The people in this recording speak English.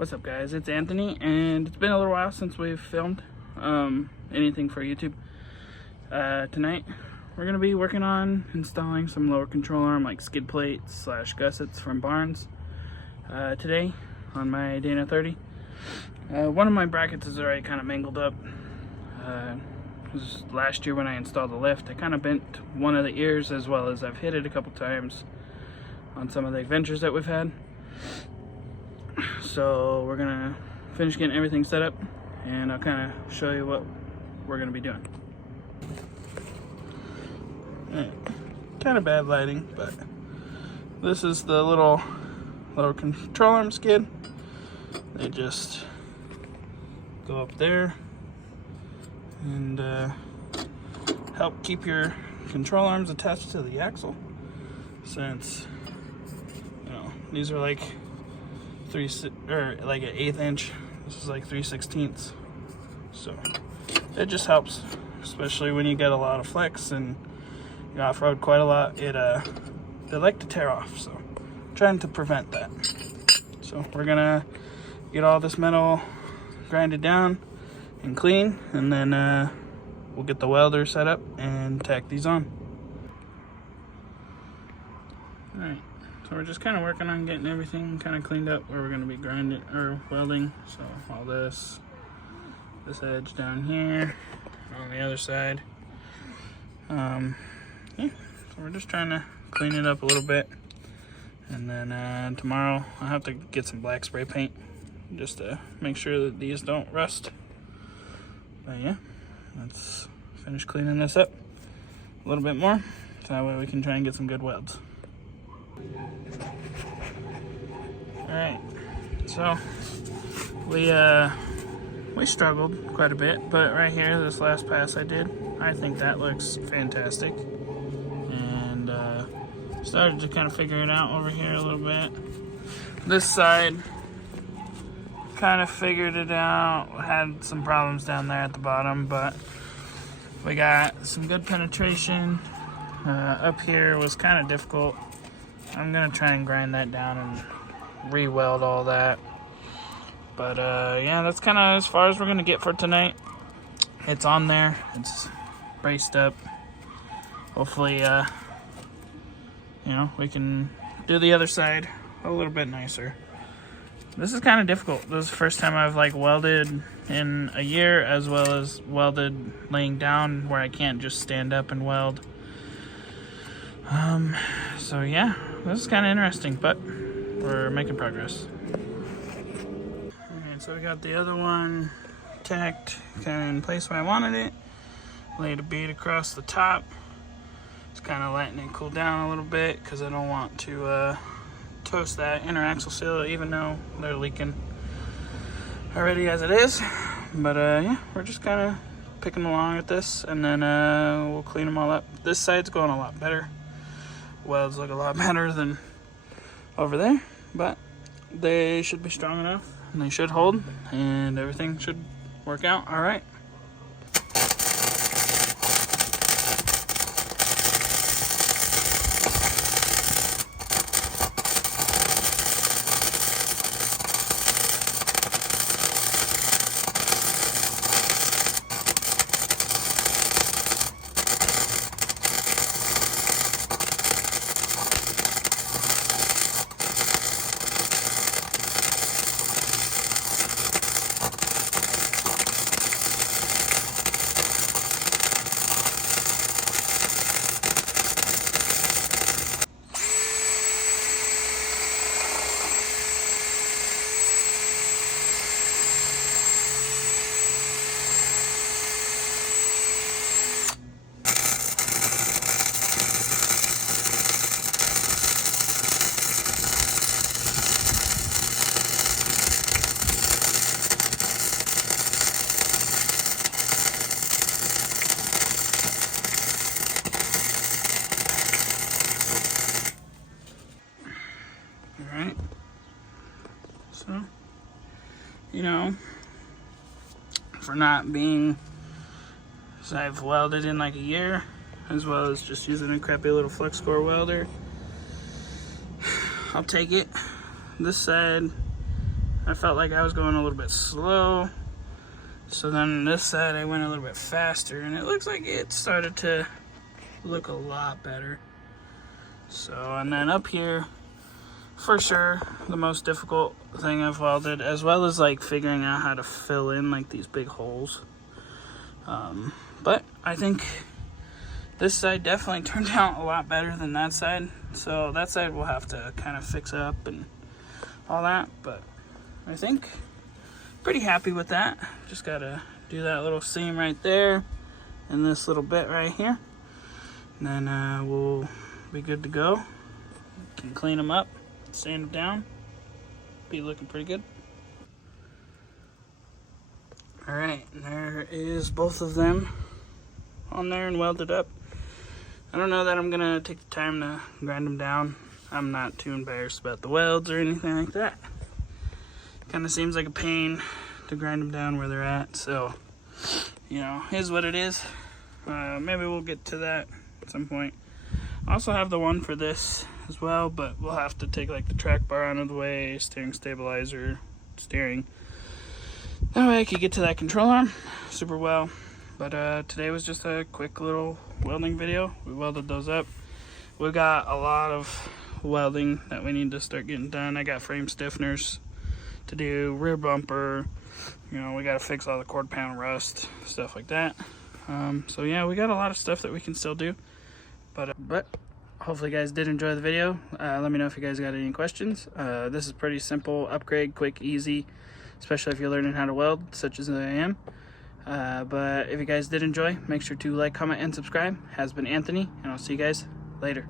What's up, guys? It's Anthony, and it's been a little while since we've filmed anything for YouTube. Tonight we're going to be working on installing some lower control arm like skid plates / gussets from Barnes. Today on my Dana 30, one of my brackets is already kind of mangled up. Last year when I installed the lift, I kind of bent one of the ears, as well as I've hit it a couple times on some of the adventures that we've had. So we're gonna finish getting everything set up, and I'll kind of show you what we're gonna be doing. Kind of bad lighting, but this is the little lower control arm skid. They just go up there and help keep your control arms attached to the axle, since these are like like an 1/8 inch. This is like 3/16, so it just helps, especially when you get a lot of flex and you off-road quite a lot. They like to tear off, so I'm trying to prevent that. So we're gonna get all this metal grinded down and clean, and then we'll get the welder set up and tack these on. All right. So we're just kind of working on getting everything kind of cleaned up where we're going to be grinding or welding. So all this edge down here, on the other side. Yeah, so we're just trying to clean it up a little bit. And then tomorrow I'll have to get some black spray paint just to make sure that these don't rust. But yeah, let's finish cleaning this up a little bit more, so that way we can try and get some good welds. Alright, so we struggled quite a bit, but right here, this last pass I did, I think that looks fantastic. And started to kind of figure it out over here a little bit. This side, kind of figured it out, had some problems down there at the bottom, but we got some good penetration. Up here was kind of difficult. I'm gonna try and grind that down and re-weld all that. But yeah, that's kind of as far as we're gonna get for tonight. It's on there, it's braced up. Hopefully we can do the other side a little bit nicer. This is kind of difficult. This is the first time I've like welded in a year, as well as welded laying down where I can't just stand up and weld. So yeah, this is kind of interesting, but we're making progress. Alright, so we got the other one tacked kind of in place where I wanted it. Laid a bead across the top. Just kind of letting it cool down a little bit, because I don't want to toast that inner axle seal, even though they're leaking already as it is. But yeah, we're just kind of picking along at this, and then we'll clean them all up. This side's going a lot better. Welds look a lot better than over there, but they should be strong enough, and they should hold, and everything should work out all right. Alright, so, for not being, so I've welded in like a year, as well as just using a crappy little flex core welder. I'll take it. This side, I felt like I was going a little bit slow. So then on this side I went a little bit faster, and it looks like it started to look a lot better. So, and then up here, for sure, the most difficult thing I've welded, as well as like figuring out how to fill in like these big holes. But I think this side definitely turned out a lot better than that side. So that side we'll have to kind of fix up and all that. But I think pretty happy with that. Just gotta do that little seam right there and this little bit right here. And then we'll be good to go. Can clean them up, sand them down, be looking pretty good. All right, there is both of them on there and welded up. I don't know that I'm gonna take the time to grind them down. I'm not too embarrassed about the welds or anything like that. Kind of seems like a pain to grind them down where they're at, so you know, is what it is. Maybe we'll get to that at some point. I also have the one for this as well, but we'll have to take like the track bar out of the way, steering stabilizer, steering. That way I could get to that control arm super well. But today was just a quick little welding video. We welded those up. We got a lot of welding that we need to start getting done. I got frame stiffeners to do, rear bumper. You know, we got to fix all the cord panel rust, stuff like that. So yeah, we got a lot of stuff that we can still do. But hopefully you guys did enjoy the video. Let me know if you guys got any questions. This is pretty simple upgrade, quick, easy, especially if you're learning how to weld, such as I am. But if you guys did enjoy, make sure to like, comment, and subscribe. Has been Anthony, and I'll see you guys later.